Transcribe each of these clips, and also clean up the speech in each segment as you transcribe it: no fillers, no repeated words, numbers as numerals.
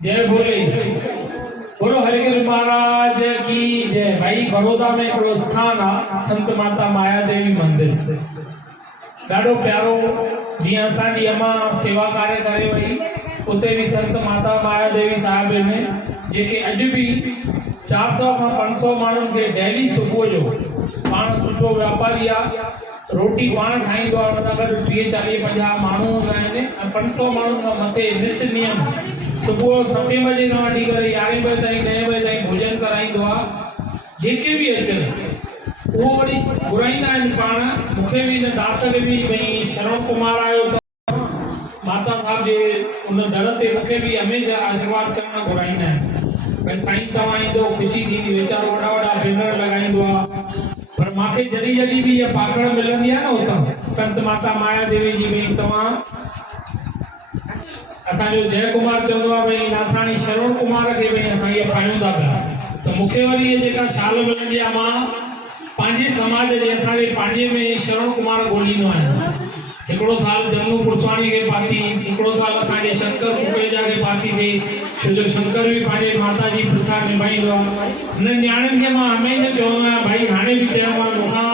जय भोले। बोलो हरिगिर महाराज की जय। भाई बड़ौदा में हिकिड़ो स्थान आहे संत माता माया देवी मंदिर, ॾाढो प्यारो। जीअं असांजी अम्मा सेवा कार्य करे वई, उते भी संत माता माया देवी साहिब में जेके अॼु भी 400 खां 500 माण्हुनि खे डेली सुबुह जो, पाण सुठो व्यापारी आहे, रोटी पाण ठाहींदो आहे, हुन सां गॾु 30 40 50 माण्हू हूंदा आहिनि ऐं 500 माण्हुनि खां मथे नित नियम सुबुह 7 बजे खां वठी करे 11 बजे ताईं 10 बजे ताईं भोजन कराईंदो आहे। जेके भी अचनि उहो वरी घुराईंदा आहिनि पाण। मूंखे भी हिन दास खे भी भई शरण कुमार आयो त माता साहिब जे उन दर ते मूंखे भी हमेशह आशीर्वाद करण घुराईंदा आहिनि। भई साईं तव्हां ईंदो ख़ुशी थींदी। वीचारो वॾा वॾा बैनर लॻाईंदो आहे, पर मूंखे जॾहिं जॾहिं भी इहा पाकड़ मिलंदी आहे न उतां संत माता माया देवी जी में, तव्हां असांजो जय कुमार चवंदो आहे भई नाथाणी शरण कुमार खे भई असां इहा पायूं था पिया, त मूंखे वरी इहा जेका शाल मिलंदी आहे मां पंहिंजे समाज जे असांजे पंहिंजे में शरण कुमार ॻोल्हींदो आहियां। हिकिड़ो साल जमनू पुरसवाणी खे पाती, हिकिड़ो साल असांजे शंकर कुकरेजा खे पाती थी, छो जो शंकर भी पंहिंजे माता जी प्रथा निभाईंदो आहे। हिन न्याणियुनि खे मां हमेशह चवंदो आहियां, भाई हाणे भी चयोमांसि मूंखां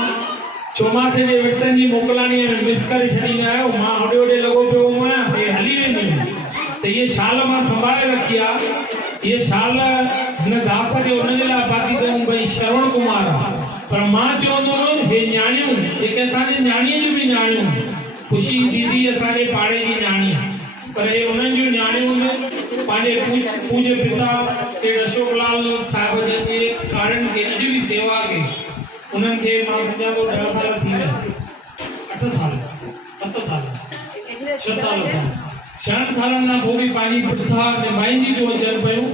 चौमासे जे विर्तनि जी मोकलाणीअ में मिस करे छॾींदा आहियो, मां होॾे होॾे लॻो पियो आहियां हे हली वेंदियूं। त इहे शाल मां संभाले रखी आहे। इहे शाल हिन दास खे हुनजे लाइ पाती अथऊं भई श्रवण कुमार आहे, पर मां चवंदो हुउमि हे न्याणियूं जेके असांजे न्याणीअ जूं भी न्याणियूं, ख़ुशी दीदी असांजे पाड़े जी न्याणी, पर हे उन्हनि जूं न्याणियूं पंहिंजे पूज्य पिता श्री अशोकलाल साहिब जे कारण खे अॼु भी सेवा कई। उन्हनि खे मां सम्झां थो 10 साल थी विया, 8 साल 7 साल 6 साल 6 सालनि खां पोइ भी पंहिंजी प्रथा निभाईंदी थियूं अचनि पियूं।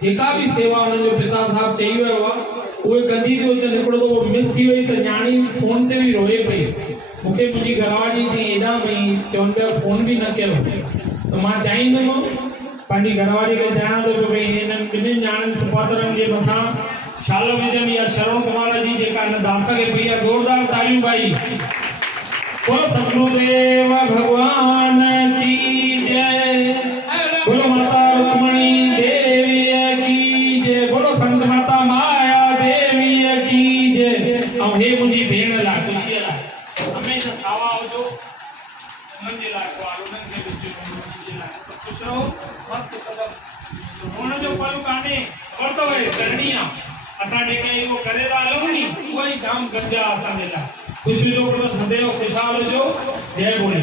जेका भी सेवा उन्हनि जो पिता साहिब चई वियो आहे उहे कंदी थियूं अचनि। हिकिड़ो दफ़ो मिस थी वई त न्याणी फोन ते भी रोए पई, मूंखे मुंहिंजी घरवारी जी एॾा भई चवनि पिया फोन भी न कयो। त मां चाहींदुमि पंहिंजी घरवारी खे चाहियां थो भई हिननि ॿिन्हिनि न्याणियुनि सुपात्रनि जे मथां शाल विझनि या शरण कुमार जी जेका हिन दास खे पई आहे, ज़ोरदार तालियूं भाई। बोलो सतगुरुदेव भगवान की जय। बोलो माता रुक्मणी देवी की जय। बोलो संत माता माया देवी की जय। ऐं हे मुंहिंजी भेण लाइ ख़ुशीअ लाइ हमेशह सावा हुजो, उन्हनि जे लाइ उन्हनि खे ॾिसो, ख़ुशि रहो, मस्तु कदम रोअण जो पल कान्हे, ख़बर अथव करणी आहे। असां जेके इहो करे था हलूं नी उहा ई जाम गंजा असांजे लाइ। ख़ुशी जो सदैव खुशहाल हुजो। जय भोले।